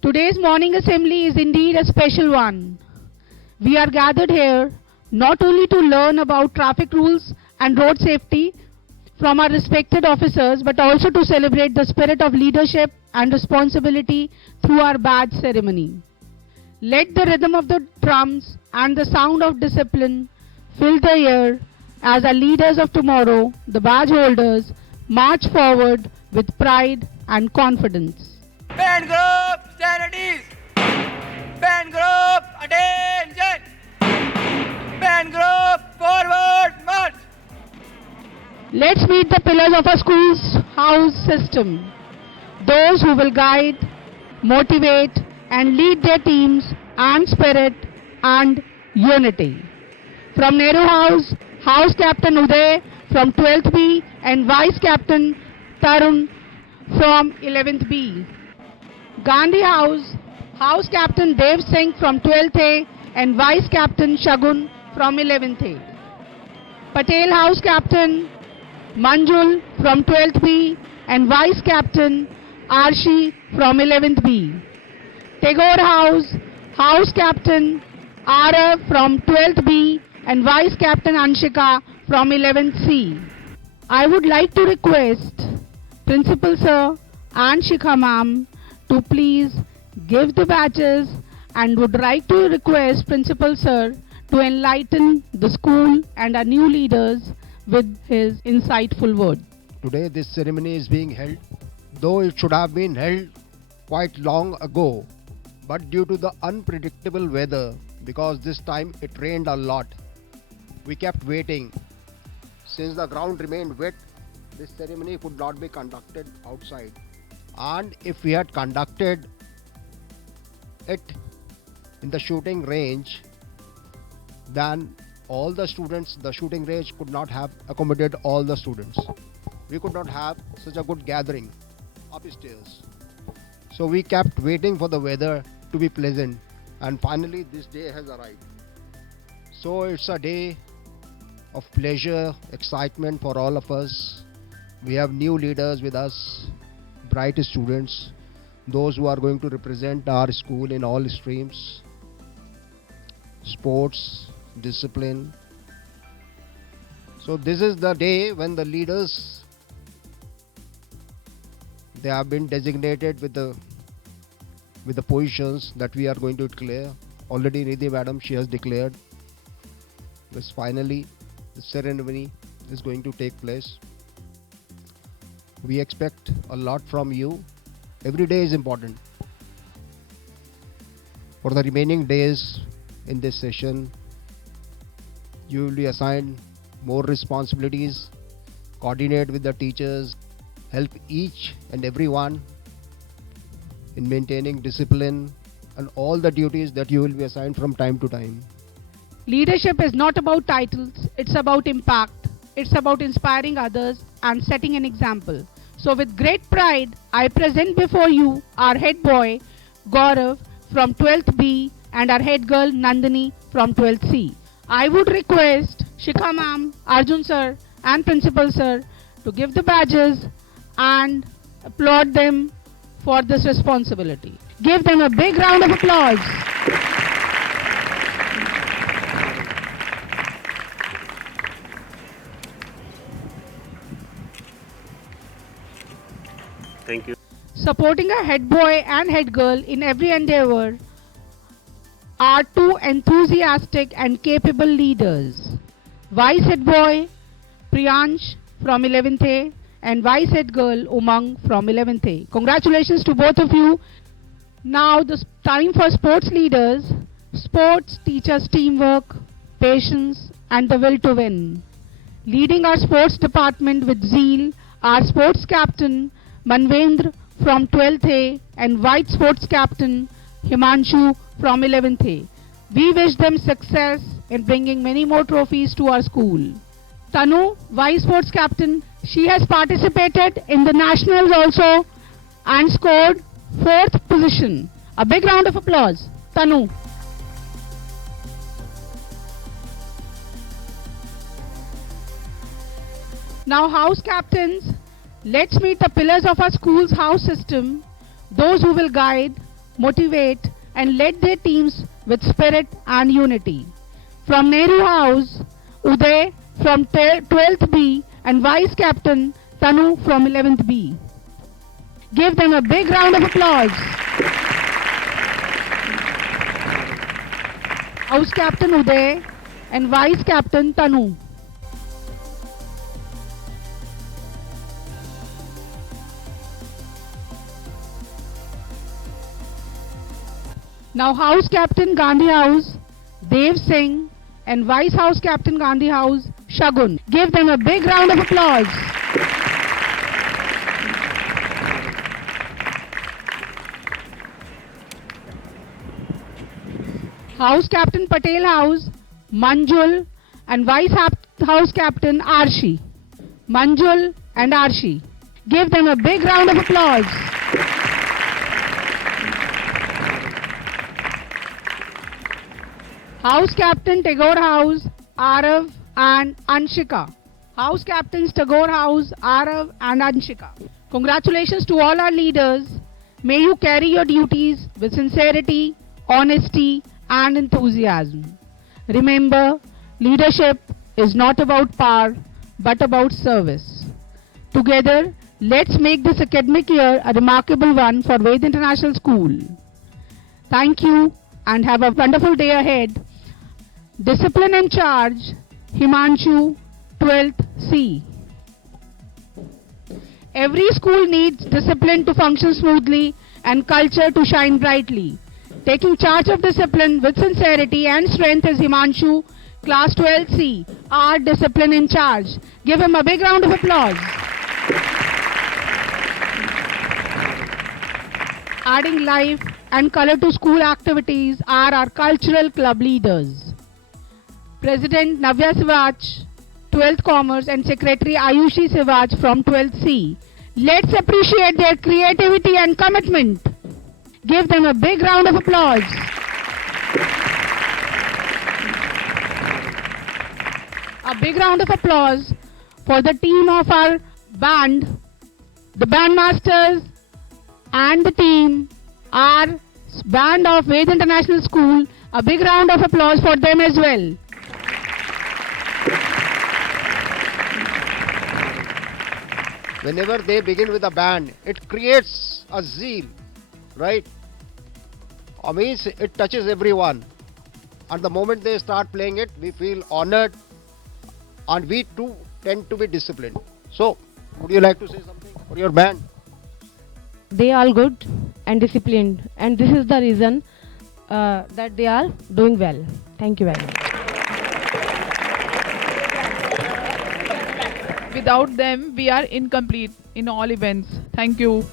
Today's morning assembly is indeed a special one. We are gathered here not only to learn about traffic rules and road safety from our respected officers, but also to celebrate the spirit of leadership and responsibility through our badge ceremony. Let the rhythm of the drums and the sound of discipline fill the air as our leaders of tomorrow, the badge holders, march forward with pride and confidence. Band group, stand at ease. Band group, attention. Band group, forward, march. Let's meet the pillars of our school's house system. Those who will guide, motivate and lead their teams and spirit and unity. From Nehru House, House Captain Uday from 12th B and Vice Captain Tarun from 11th B. Gandhi House, House Captain Dev Singh from 12th A and Vice Captain Shagun from 11th A. Patel House Captain Manjul from 12th B and Vice Captain Arshi from 11th B. Tagore House, House Captain Arav from 12th B and Vice Captain Anshika from 11th C. I would like to request Principal Sir and Shikha Ma'am to please give the badges, and would like to request Principal Sir to enlighten the school and our new leaders with his insightful word. Today this ceremony is being held, though it should have been held quite long ago, but due to the unpredictable weather, because this time it rained a lot, we kept waiting. Since the ground remained wet, this ceremony could not be conducted outside. And if we had conducted it in the shooting range, then all the students, the shooting range could not have accommodated all the students. We could not have such a good gathering upstairs. So we kept waiting for the weather to be pleasant, and finally this day has arrived. So it's a day of pleasure, excitement for all of us. We have new leaders with us, bright students, those who are going to represent our school in all streams, sports, discipline. So this is the day when the leaders, they have been designated with the positions that we are going to declare. Already Nidhi Madam, she has declared. This finally the ceremony is going to take place. We expect a lot from you. Every day is important. For the remaining days in this session, you will be assigned more responsibilities, coordinate with the teachers, help each and everyone in maintaining discipline and all the duties that you will be assigned from time to time. Leadership is not about titles, it's about impact. It's about inspiring others and setting an example. So with great pride, I present before you our head boy, Gaurav from 12th B and our head girl, Nandini from 12th C. I would request Shikha Ma'am, Arjun Sir and Principal Sir to give the badges and applaud them for this responsibility. Give them a big round of applause. Thank you. Supporting a head boy and head girl in every endeavor are two enthusiastic and capable leaders. Vice head boy Priyansh from 11th A and vice head girl Umang from 11th A. Congratulations to both of you. Now the time for sports leaders. Sports teaches teamwork, patience and the will to win. Leading our sports department with zeal, our sports captain Manvendra from 12th A and White Sports Captain Himanshu from 11th A. We wish them success in bringing many more trophies to our school. Tanu, Vice Sports Captain, she has participated in the nationals also and scored 4th position. A big round of applause. Tanu. Now house captains, let's meet the pillars of our school's house system, those who will guide, motivate, and lead their teams with spirit and unity. From Nehru House, Uday from 12th B and Vice Captain Tanu from 11th B. Give them a big round of applause. House Captain Uday and Vice Captain Tanu. Now House Captain Gandhi House, Dev Singh and Vice House Captain Gandhi House, Shagun. Give them a big round of applause. House Captain Patel House, Manjul and Vice House Captain Arshi. Manjul and Arshi. Give them a big round of applause. House Captain Tagore House, Arav and Anshika. House Captains Tagore House, Arav and Anshika. Congratulations to all our leaders. May you carry your duties with sincerity, honesty and enthusiasm. Remember, leadership is not about power but about service. Together, let's make this academic year a remarkable one for Ved International School. Thank you and have a wonderful day ahead. Discipline in charge, Himanshu, 12th C. Every school needs discipline to function smoothly and culture to shine brightly. Taking charge of discipline with sincerity and strength is Himanshu, class 12C, our discipline in charge. Give him a big round of applause. Adding life and color to school activities are our cultural club leaders. President Navya Sivach, 12th Commerce and Secretary Ayushi Sivach from 12th C. Let's appreciate their creativity and commitment. Give them a big round of applause. A big round of applause for the team of our band, the bandmasters and the team, our band of Ved International School. A big round of applause for them as well. Whenever they begin with a band, it creates a zeal, right? I mean, it touches everyone. And the moment they start playing it, we feel honored and we too tend to be disciplined. So, would you like to say something for your band? They are good and disciplined, and this is the reason that they are doing well. Thank you very much. Without them, we are incomplete in all events. Thank you.